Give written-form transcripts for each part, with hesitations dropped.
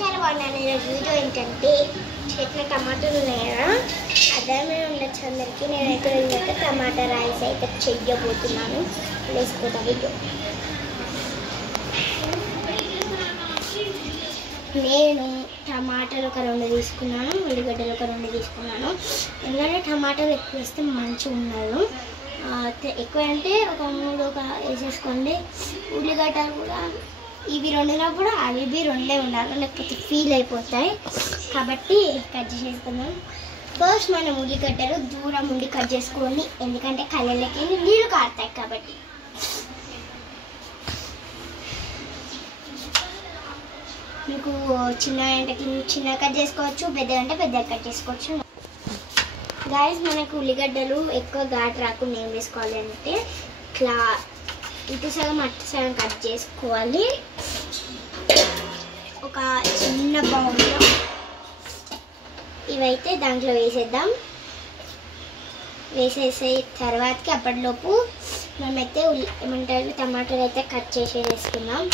చాలా బాగున్నాను. ఈరోజు వీడియో ఏంటంటే చెట్ల టమాటాలు ఉన్నాయి కదా, అదే ఉండొచ్చు అందరికీ. నేనైతే ఏంటంటే టమాటా రైస్ అయితే చెయ్యబోతున్నాను. వేసుకోతా వీడియో. నేను టమాటాలు ఒక 2 తీసుకున్నాను, ఉల్లిగడ్డలు ఒక 2 తీసుకున్నాను. ఎందుకంటే టమాటాలు ఎక్కువ వేస్తే మంచిగా ఉండదు. ఎక్కువ అంటే ఒక 3 వేసేసుకోండి. ఉల్లిగడ్డలు కూడా ఇవి 2 కూడా అవి 2 ఉండాలి, లేకపోతే ఫీల్ అయిపోతాయి. కాబట్టి కట్ చేసుకుందాం. ఫస్ట్ మనం ఉల్లిగడ్డలు దూరం ఉండి కట్ చేసుకోండి, ఎందుకంటే కళ్ళకి నీళ్ళు కారుతాయి కాబట్టి. మీకు చిన్న అంటే చిన్న కట్ చేసుకోవచ్చు, పెద్ద అంటే పెద్దగా కట్ చేసుకోవచ్చు. గాయస్, మనకు ఉల్లిగడ్డలు ఎక్కువ ఘాటు రాకుండా ఏం వేసుకోవాలి అంటే ఇట్లా ఇటు సగం అటు సగం కట్ చేసుకోవాలి. ఒక చిన్న బౌల్లో ఇవైతే దాంట్లో వేసేద్దాం. వేసేసే తర్వాతకి అప్పటిలోపు మనమైతే ఏమంటారు టమాటాలు అయితే కట్ చేసి వేసుకుందాం.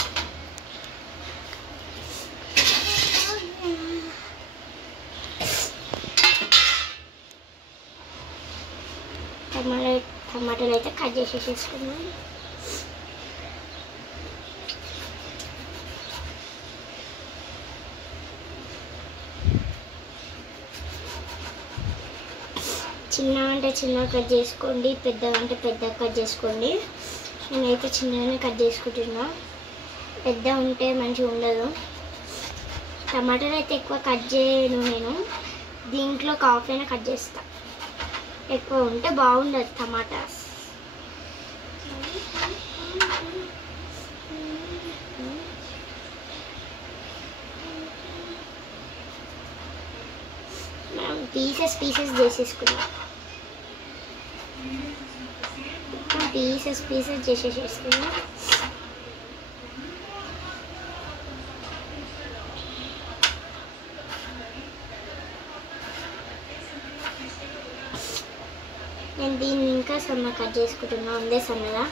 టమాటాలు అయితే కట్ చేసేసుకున్నాం. చిన్న అంటే చిన్న కట్ చేసుకోండి, పెద్ద అంటే పెద్ద కట్ చేసుకోండి. నేనైతే చిన్నగానే కట్ చేసుకుంటున్నా, పెద్ద ఉంటే మంచిగా ఉండదు. టమాటాలు అయితే ఎక్కువ కట్ చేయను నేను, దీంట్లో హాఫ్ అయినా కట్ చేస్తా. ఎక్కువ ఉంటే బాగుండదు టమాటాస్. మనం పీసెస్ చేసేసుకున్నాం. పీసెస్ చేసేసుకున్నాం. నేను దీన్ని ఇంకా సన్నగా కట్ చేసుకుంటున్నా. ఉందే సన్నగా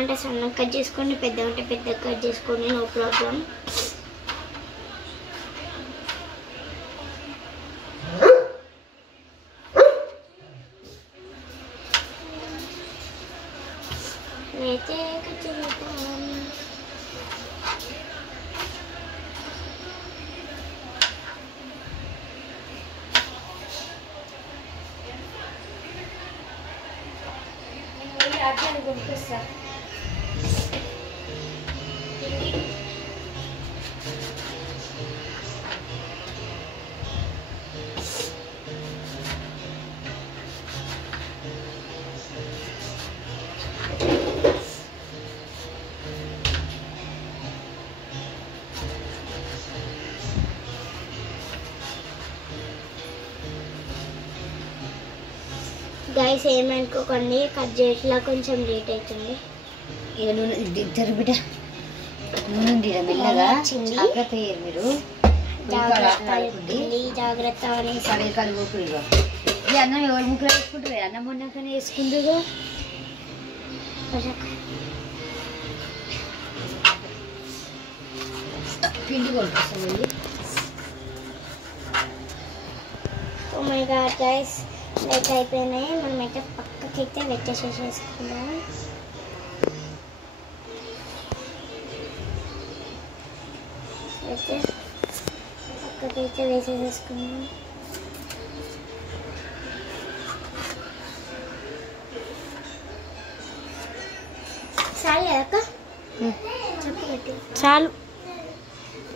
అంటే సన్నగా కట్ చేసుకోండి, పెద్ద అంటే పెద్దగా కట్ చేసుకోండి, నో ప్రాబ్లం. అయితే కట్ చేద్దాం. గుర్తిస్తా గైస్, ఏమనుకోకండి, కట్ చేయట్లా కొంచెం లేట్ అవుతుంది. ఇక నూనె ఇద్దరు బిడ్డ నూనె మెల్లగా జాగ్రత్త మీరు, జాగ్రత్త అనేసి కలుగుకు. ఇక ఈ అన్నం ఎవరు ముక్కలు వేసుకుంటారు? అన్నం వండాకనే వేసుకుంటారు. పిండి కొనుక్కొస్తామండి. Oh my god guys, light అయిపోయినాయి. మనమైతే పక్కకైతే వెచ్చేసేసుకుందాం. అయితే పక్కకైతే వేసేసేసుకుందాం. చాలు అక్క, చెప్పు పెట్టి చాలు.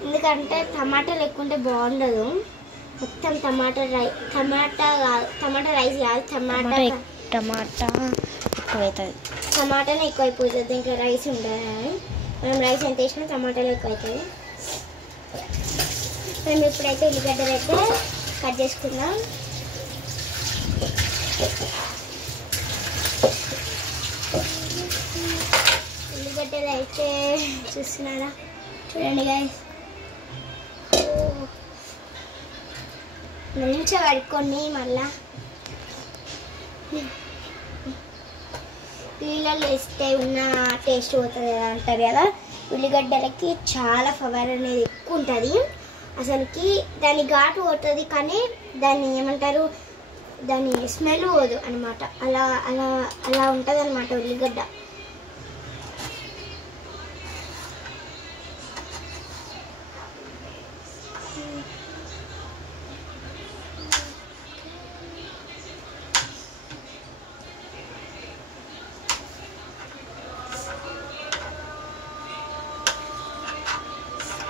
ఎందుకంటే టమాటాలు ఎక్కువ ఉంటే బాగుండదు. మొత్తం టమాటా రైస్ కాదు, టమాటా ఎక్కువైతుంది. టమాటానే ఎక్కువ అయిపోతుంది, దీంట్లో రైస్ ఉండదు. మనం రైస్ ఎంత వేసినా టమాటాలు ఎక్కువ అవుతుంది. మేము ఇప్పుడైతే ఉల్లిగడ్డలు అయితే కట్ చేసుకుందాం. ఉల్లిగడ్డలు అయితే చూస్తున్నారా, చూడండి గైస్. మంచిగా కడుక్కొని మళ్ళా నీళ్ళల్లో వేస్తే ఉన్న టేస్ట్ పోతుంది కదా అంటారు కదా, ఉల్లిగడ్డలకి చాలా పవర్ అనేది ఎక్కువ ఉంటుంది. అసలుకి దాని ఘాటు పోతుంది కానీ దాన్ని ఏమంటారు, దాని స్మెల్ పోదు అనమాట. అలా అలా అలా ఉంటుంది అనమాట ఉల్లిగడ్డ.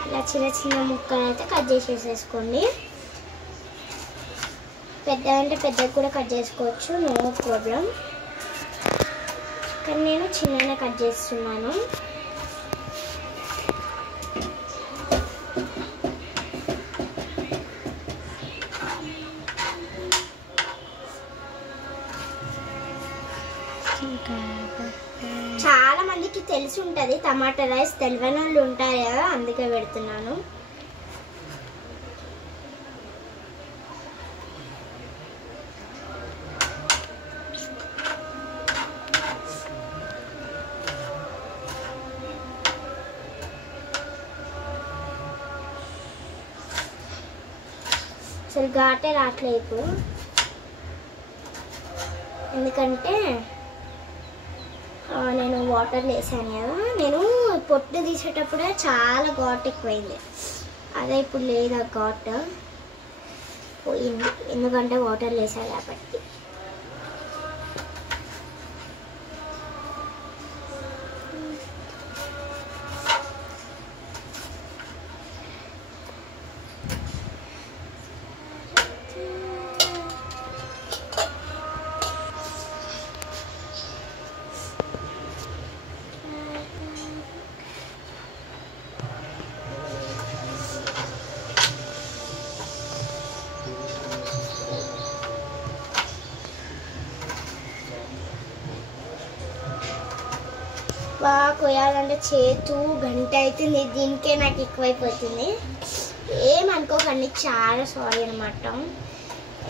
ఇలా చిన్న చిన్న ముక్కలు అయితే కట్ చేసేసుకోండి. పెద్ద అంటే పెద్దగా కూడా కట్ చేసుకోవచ్చు, నో ప్రాబ్లం. కానీ నేను చిన్నగా కట్ చేస్తున్నాను. చాలా మందికి తెలిసి ఉంటుంది టమాటా రైస్, తెలియని వాళ్ళు ఉంటారు కదా, అందుకే పెడుతున్నాను. అసలు ఘాటే రావట్లేదు ఇప్పుడు, ఎందుకంటే నేను వాటర్ వేసాను కదా. నేను పొట్టు తీసేటప్పుడే చాలా ఘాట్ ఎక్కువైంది, అదే ఇప్పుడు లేదు, ఆ ఘాట్ పోయింది ఎందుకంటే వాటర్ వేసాను కాబట్టి. బాగా కొయ్యాలంటే చేతు గంట అవుతుంది, దీనికే నాకు ఎక్కువైపోతుంది. ఏమనుకోకండి, చాలా సారీ అనమాట.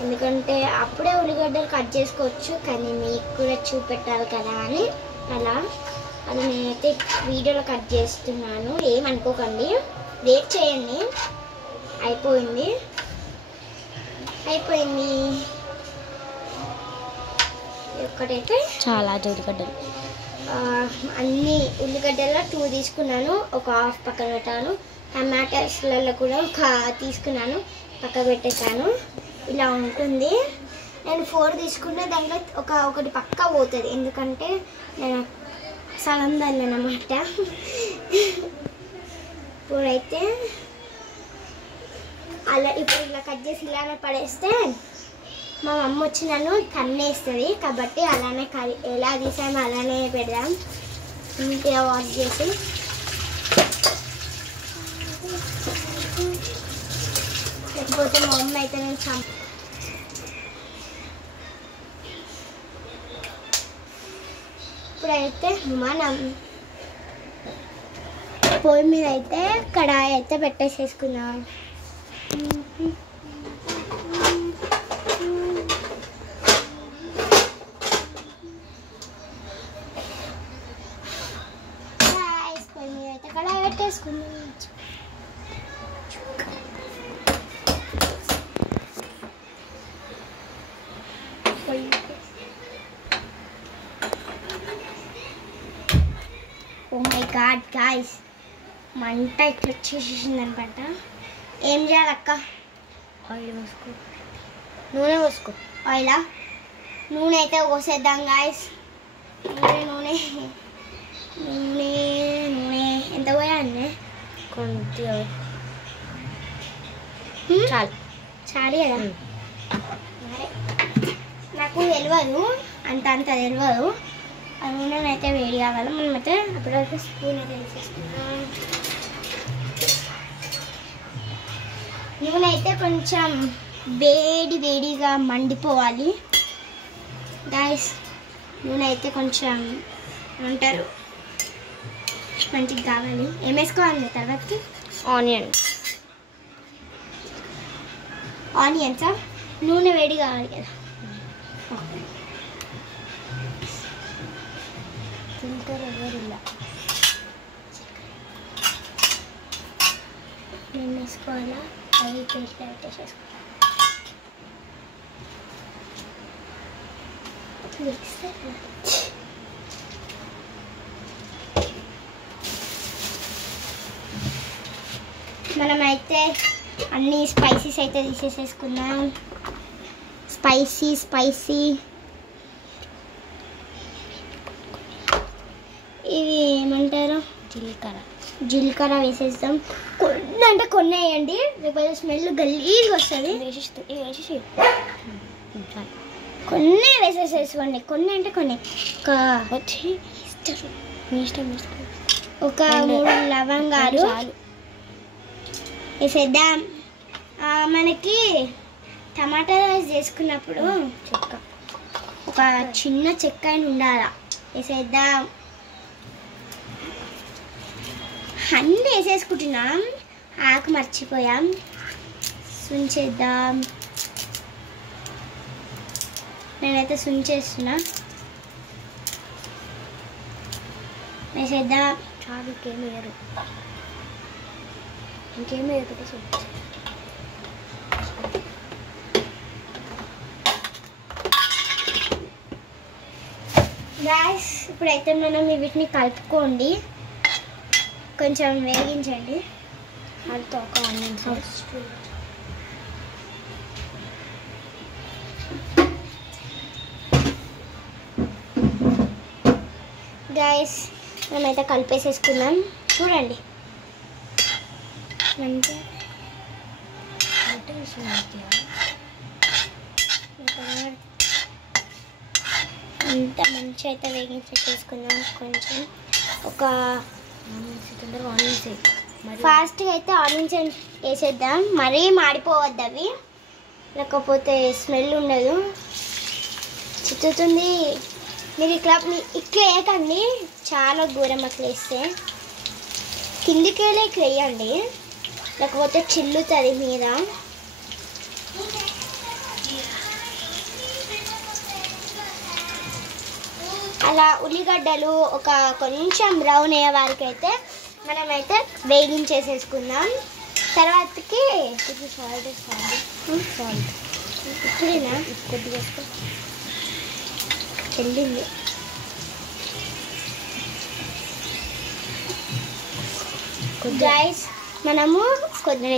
ఎందుకంటే అప్పుడే ఉల్లిగడ్డలు కట్ చేసుకోవచ్చు, కానీ మీకు కూడా చూపెట్టాలి కదా అని అలా నేనైతే వీడియోలో కట్ చేస్తున్నాను. ఏమనుకోకండి, వెయిట్ చేయండి. అయిపోయింది ఒక్కటైతే చాలా ఉల్లిగడ్డలు, అన్ని ఉల్లిగడ్డల్లో 2 తీసుకున్నాను, ఒక హాఫ్ పక్కన పెట్టాను. టమాటాస్లలో కూడా ఒక తీసుకున్నాను, పక్క పెట్టేశాను. ఇలా ఉంటుంది. నేను 4 తీసుకున్న దాంట్లో ఒకటి పక్క పోతుంది, ఎందుకంటే నేను సగం దాన్ని అన్నమాట. ఇప్పుడైతే అలా ఇప్పుడు ఇలా కట్ చేసి ఇలానే పడేస్తే మా అమ్మ వచ్చి నన్ను కన్నేస్తుంది, కాబట్టి అలానే ఎలా తీసామో అలానే పెడదాం. నీట్గా వాష్ చేసి లేకపోతే మా అమ్మ అయితే నేను ఇప్పుడైతే మనం పొయ్యి మీద అయితే కడాయి అయితే పెట్టేసేసుకుందాం. పొయ్యి మీద అయితే కడాయి పెట్టేసుకుందాం. ఓ మై గాడ్ గాయ్స్, మంట ఇట్లా వచ్చేసేసింది అనమాట. ఏం చేయాలి అక్క? ఆయిల్ పోసుకో, నూనె పోసుకో. ఆయిలా? నూనె అయితే పోసేద్దాం గాయ్స్. నూనె ఎంత పోయాలి? కొద్దిగా చాలు కదా. నాకు తెలియదు, అంత తెలియదు. ఆ నూనె అయితే వేడి కావాలి. మనమైతే అప్పుడైతే స్పూన్ అయితే వేసేసుకున్నాం. నూనె అయితే కొంచెం వేడిగా మండిపోవాలి గాయ్స్. నూనె అయితే కొంచెం అంటారు మంచిగా కావాలి. ఏం వేసుకోవాలి తర్వాతకి? ఆనియన్సా? నూనె వేడి కావాలి కదా. తింటారు ఎవరు ఇలా. పేస్ట్ పెట్టేసేసుకుంటాం. మనమైతే అన్ని స్పైసీస్ అయితే తీసేసేసుకుందాం. స్పైసీ ఇవి ఏమంటారు, జీలకర్ర వేసేస్తాం. కొన్ని అంటే కొన్ని వేయండి, లేకపోతే స్మెల్ గలీజ్గా వస్తుంది. కొన్ని వేసేసేసుకోండి. కొన్ని అంటే కొన్ని ఒక 3 లవంగాలు వేసేద్దాం. మనకి టమాటా రైస్ చేసుకున్నప్పుడు ఒక చిన్న చెక్క అయిన ఉండాలా, వేసేద్దాం. అన్నీ వేసేసుకుంటున్నాం. ఆకు మర్చిపోయాం, సుంచేద్దాం. నేనైతే సుంచేస్తున్నా. వేసేద్దాం. చాలు, ఇంకేం వేయరు, ఇంకేం వేయకపోతే గాయ్స్ ఇప్పుడైతే మనం వీటిని కలుపుకోండి, కొంచెం వేగించండి. అది ఒక ఆనియన్స్ గాయ్స్ మనమైతే కలిపేసేసుకుందాం. చూడండి మంచిగా అంత మంచి అయితే వేగించేసుకుందాం. కొంచెం ఒక ఆనియన్స్ ఫాస్ట్గా అయితే ఆనియన్స్ వేసేద్దాం. మరీ మాడిపోవద్దు అవి, లేకపోతే స్మెల్ ఉండదు, చిత్తుతుంది. మీరు ఇట్లా వేయకండి, చాలా దూరం అట్లా వేస్తే. కిందికి వెళ్ళి ఇట్లా వేయండి, లేకపోతే చిల్లుతుంది మీద. అలా ఉల్లిగడ్డలు ఒక కొంచెం బ్రౌన్ అయ్యే వారికి అయితే మనమైతే వేగించేసేసుకుందాం. తర్వాతకి సాల్ట్ ఇప్పుడేనా కొద్దిగా చెల్లింది. గైస్ మనము కొద్దిగానే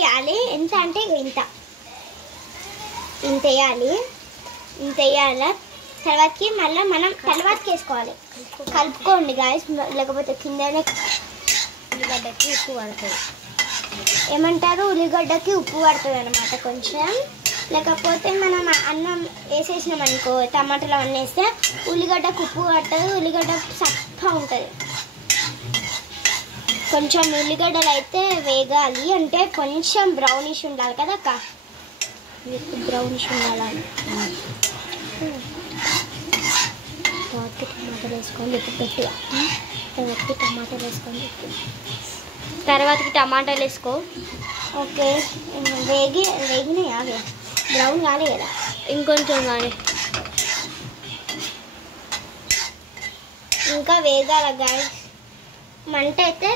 వేయాలి. ఎంత అంటే ఇంత వేయాలి. తర్వాతకి మళ్ళీ మనం తర్వాతకి వేసుకోవాలి. కలుపుకోండి గాయస్, లేకపోతే కిందనే ఉల్లిగడ్డకి ఉప్పు పడుతుంది. ఏమంటారు, ఉల్లిగడ్డకి ఉప్పు పడుతుంది అన్నమాట కొంచెం. లేకపోతే మనం అన్నం వేసేసినాం అనుకో, టమాటాలు అన్నీ వేస్తే ఉల్లిగడ్డకు ఉప్పు పడుతుంది, ఉల్లిగడ్డ సప్పగా ఉంటుంది. కొంచెం ఉల్లిగడ్డలు అయితే వేగాలి, అంటే కొంచెం బ్రౌనిష్ ఉండాలి కదా అక్క, బ్రౌనిష్ ఉండాలని. టమాటాలు వేసుకొని పెట్టు, టమాటాలు వేసుకొని పెట్టు, తర్వాతకి టమాటాలు వేసుకో. ఓకే, వేగినాయా? బ్రౌన్ కాలే కదా, ఇంకొంచెం కానీ ఇంకా వేగాల గాయస్. మంట అయితే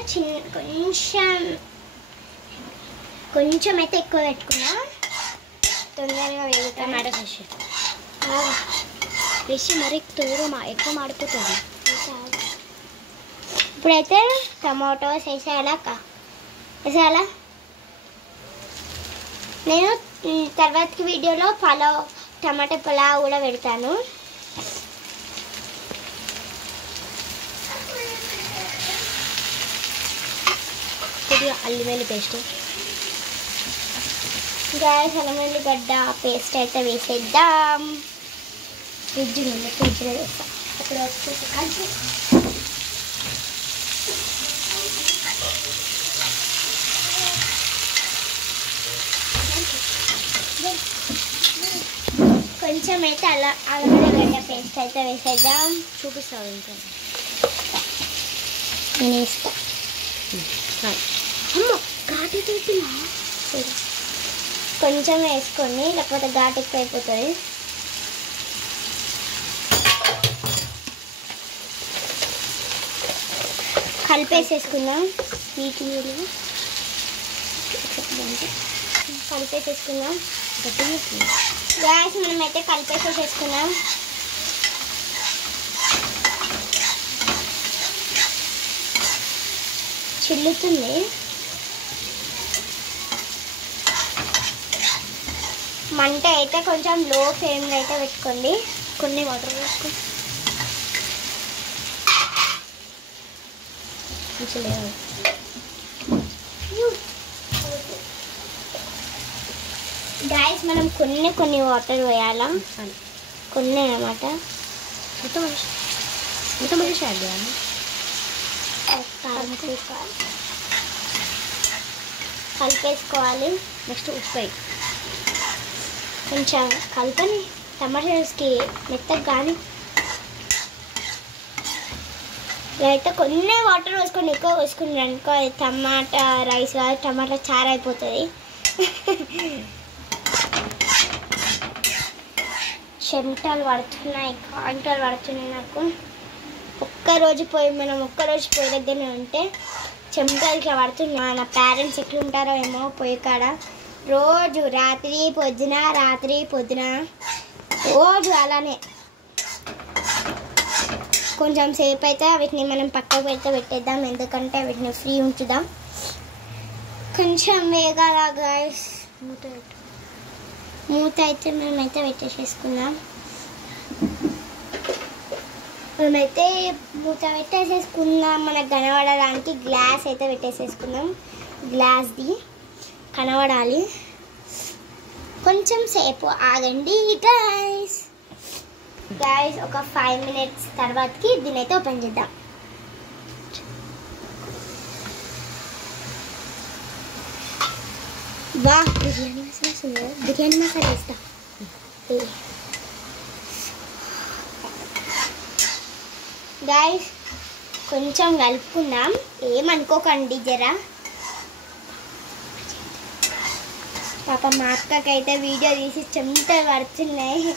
కొంచెం అయితే ఎక్కువ పెట్టుకున్నా, తొందరగా వేగుతా. టమాటా వేసి మరి త్వరగా ఎక్కువ మాడిపోతుంది. ఇప్పుడైతే టమాటోస్ వేసేయాలా అక్క, వేసేయాలా? నేను తర్వాతకి వీడియోలో టమాటా పులావ్ కూడా పెడతాను. కొద్దిగా అల్లం వెల్లుల్లి పేస్ట్, గాయస్ అల్లం వెల్లిగడ్డ పేస్ట్ అయితే వేసేద్దాం. ఫ్రిడ్జ్లో వేస్తాం. అప్పుడు వచ్చేసి కలిసి కొంచెం అయితే అల్లం వెల్లిగడ్డ పేస్ట్ అయితే వేసేద్దాం. చూపిస్తావు ఇంకా? నేను వేస్తా. అమ్మ ఘాటు తింటున్నా. కొంచెం వేసుకొని, లేకపోతే ఘాటు ఎక్కువ అయిపోతుంది. కలిపేసేసుకుందాం. కలిపేసేసుకుందాం. గ్యాస్ మనమైతే కలిపేసేసుకున్నాం. చిల్లుతుంది. మంట అయితే కొంచెం లో ఫ్లేమ్లో అయితే పెట్టుకోండి. కొన్ని వాటర్ వేసుకోండి. గాయస్ మనం కొన్ని వాటర్ వేయాలా, కొన్ని అన్నమాట. మొత్తం షేర్ చేయాలి. కలిపేసుకోవాలి. నెక్స్ట్ ఉప్పు కొంచెం కలపని టమాటాస్కి మెత్తగా కానీ అయితే కొన్ని వాటర్ వేసుకొని ఎక్కువ వేసుకున్నాను అనుకో టమాటా రైస్ కాదు టమాటా చారు అయిపోతుంది. చెమటలు పడుతున్నాయి, కాంటలు పడుతున్నాయి నాకు. ఒక్కరోజు పోయి దగ్గరనే ఉంటే చెమటలు ఇట్లా పడుతున్నాయి. నా పేరెంట్స్ ఎట్లుంటారో ఏమో పొయ్యి కాడ రోజు రాత్రి పొద్దున రోజు అలానే. కొంచెం సేపు అయితే వీటిని మనం పక్కకు పెట్టేద్దాం, ఎందుకంటే వీటిని ఫ్రీ ఉంచుదాం. కొంచెం వేగాల గాయస్. మూత అయితే మేమైతే పెట్టేసేసుకుందాం. మూత పెట్టేసేసుకుందాం. మనకు కనబడడానికి గ్లాస్ అయితే పెట్టేసేసుకుందాం. గ్లాస్ది కనబడాలి. కొంచెం సేపు ఆగండి గాయస్. ఒక 5 minutes తర్వాతకి దీని అయితే ఓపెన్ చేద్దాం. వా బిర్యానీ మసాలా వస్తుంది. బిర్యానీ మసాలా వేస్తా. గాయస్ కొంచెం కలుపుకుందాం, ఏమనుకోకండి జరా. పాప మా అక్కకైతే వీడియో తీసి చెమట పడుతున్నాయి.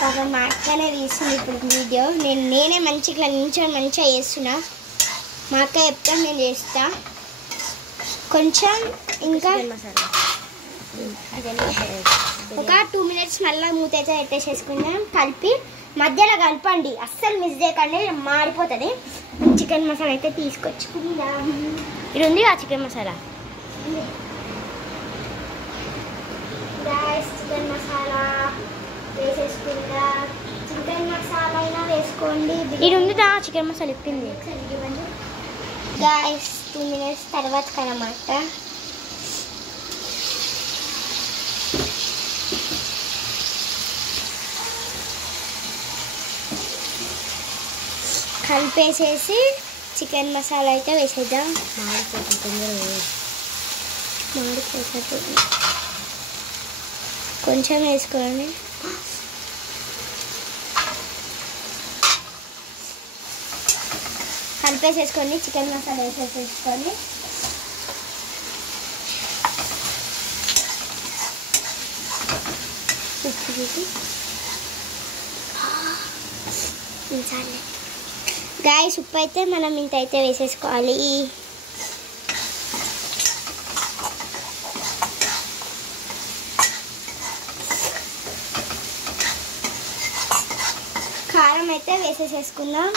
పాప మా అక్కనే తీసింది ఇప్పుడు వీడియో. నేనే మంచిగా చేస్తున్నా. మా అక్క చెప్తాను, నేను చేస్తా. కొంచెం ఇంకా ఒక 2 minutes మళ్ళీ మూత అయితే పెట్టేసేసుకుందాం. కలిపి మధ్యలో కలపండి, అస్సలు మిస్ చేయకండి, మాడిపోతుంది. చికెన్ మసాలా అయితే తీసుకొచ్చుకుందాం. ఇది ఉంది ఆ చికెన్ మసాలా. చికెన్ మసాలా వేసేసుకుందా. చికెన్ మసాలా అయినా వేసుకోండి. ఇది ఉంది చికెన్ మసాలా ఇప్పింది. గాయస్ 2 minutes తర్వాత కనమాట. కలిపేసేసి చికెన్ మసాలా అయితే వేసేద్దాం. మాడిపోతుంది. కొంచెం వేసుకోండి. కలిపేసేసుకొని చికెన్ మసాలా వేసేసేసుకొని ఉప్పు వేసి గాయస్ ఉప్పు అయితే మనం ఇంత అయితే వేసేసుకోవాలి. కారం అయితే వేసేసేసుకుందాం.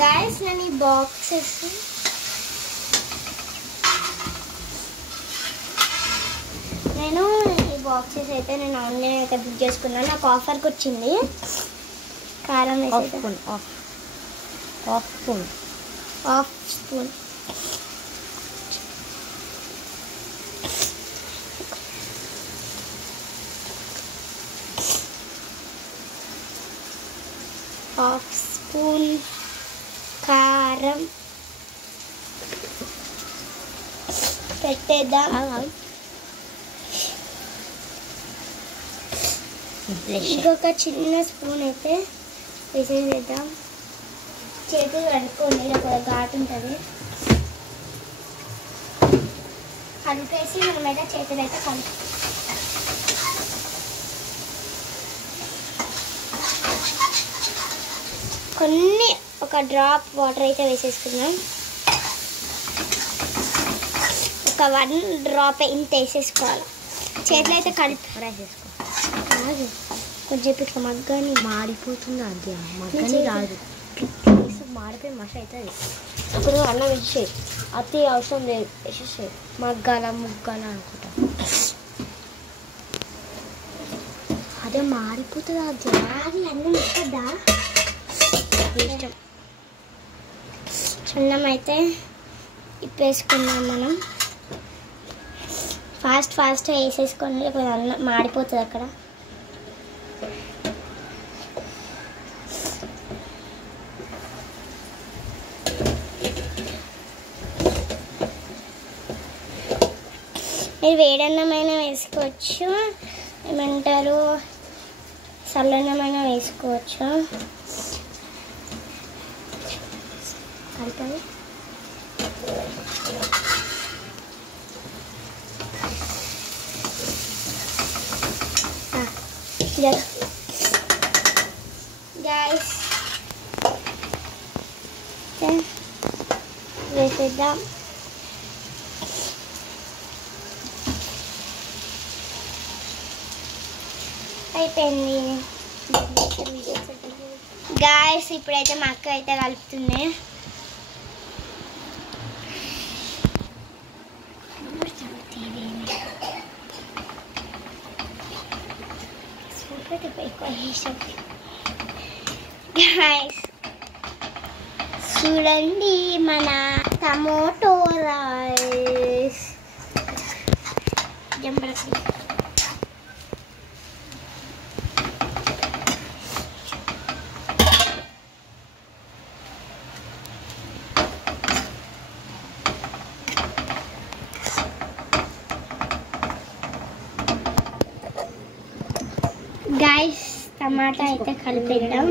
గాయస్ నేను ఈ బాక్సెస్ అయితే నేను ఆన్లైన్ అయితే బుక్ చేసుకున్నాను. నాకు ఆఫర్కి వచ్చింది. కారం హాఫ్ స్పూన్ కారం పెట్టేద్దాం. ఇంకొక చిన్న స్పూన్ అయితే వేసేద్దాం. చేతులు కడుక్కోండి, అక్కడ ఘాటు ఉంటుంది. కలిపేసి మనమైతే చేతులు అయితే కలిపి కొన్ని ఒక డ్రాప్ వాటర్ అయితే వేసేసుకున్నాం. ఒక 1 డ్రాప్ ఇంత వేసేసుకోవాలి. చేతిలో అయితే కలిపి వేసేసుకో. కొంచెం ఇట్లా మగ్గని మాడిపోతుంది. అది మగ్గని రాదు, మాడిపోయి మష అవుతుంది. అప్పుడు అన్నం వేసేది అతి అవసరం లేదు, వేసేసేది మగ్గాల ముగ్గాల అనుకుంటా. అదే మాడిపోతుంది. అది అన్నం ఎక్కదా ఇష్టం. అన్నం అయితే ఇప్పేసుకున్నాం మనం. ఫాస్ట్గా వేసేసుకొని లేకపోతే అన్నం మాడిపోతుంది అక్కడ. మీరు వేడన్నమైనా వేసుకోవచ్చు, ఏమంటారు చల్లన్నమైనా వేసుకోవచ్చు. కలిపి గైస్ వేసేద్దాం. అయిపోయింది గాయస్. ఇప్పుడైతే మా అక్క అయితే కలుపుతుంది. గాయస్ చూడండి మన టమోటో రైస్. జంబరకి గాయస్ టమాటా అయితే కలిపేద్దాం.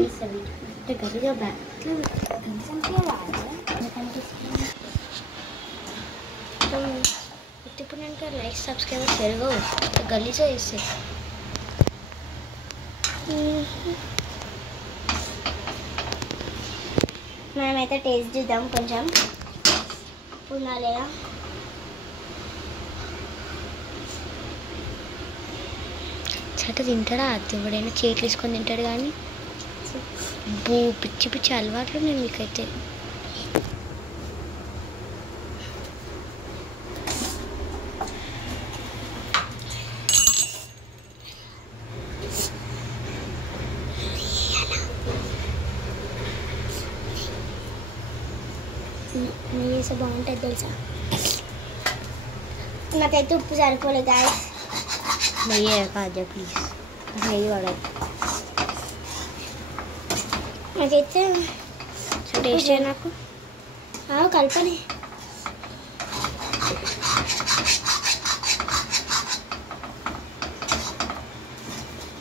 ఇప్పుడు లైక్ సబ్స్క్రైబర్ పెరగవు, గలీజా వేస్తే. మనమైతే టేస్ట్ చేద్దాం కొంచెం ఉన్నాలేదా. చట్ట తింటాడా? అది ఎవడైనా చేతులు వేసుకొని తింటాడు కానీ పిచ్చి పిచ్చి అలవాట్లు నేను మీకైతే. నెయ్యి వేస్తే బాగుంటుంది తెలుసా. నాకైతే ఉప్పు సరిపోలేదు గాయస్. నెయ్యి కాదు ప్లీజ్, నెయ్యి వాడదు. నాకైతే టేస్ట్ నాకు కలపని.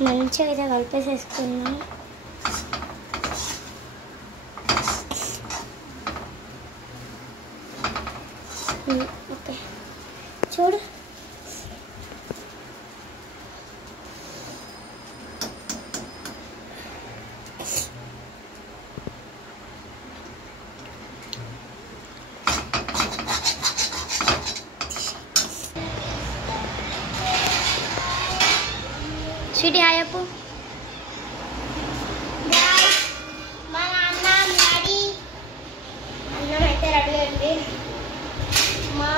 మంచిగా అయితే కలిపేసేసుకున్నాం. ఓకే చూడు స్వీటీ హాయ్ అప్పు. మన అన్నం రెడీ. అన్నం అయితే రెడీ అండి. మా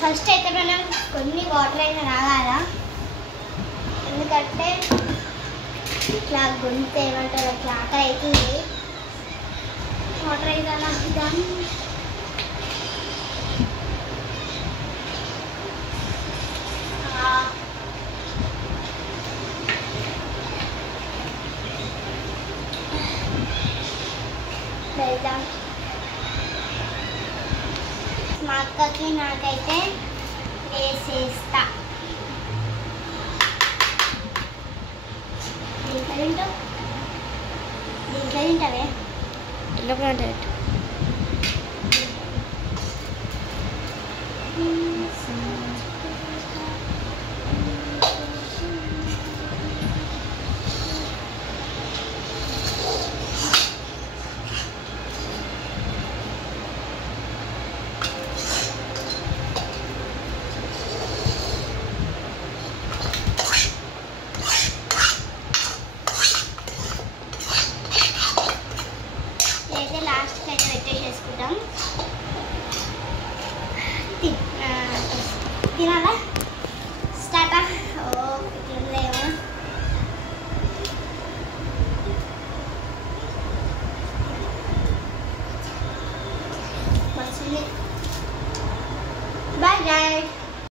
ఫస్ట్ అయితే మనం కొన్ని వాటర్ అయినా రాగాల, ఎందుకంటే ఇట్లా గొంతు ఏమంటారు అట్లా ఆకలి అవుతుంది. వాటర్ అయితే దాన్ని వెళ్దాం. మా అక్కకి నాకైతే వేసేస్తా. దీంట్లో తింటావు, దీంట్లో తింటావే. లోపల అంటే తినాలా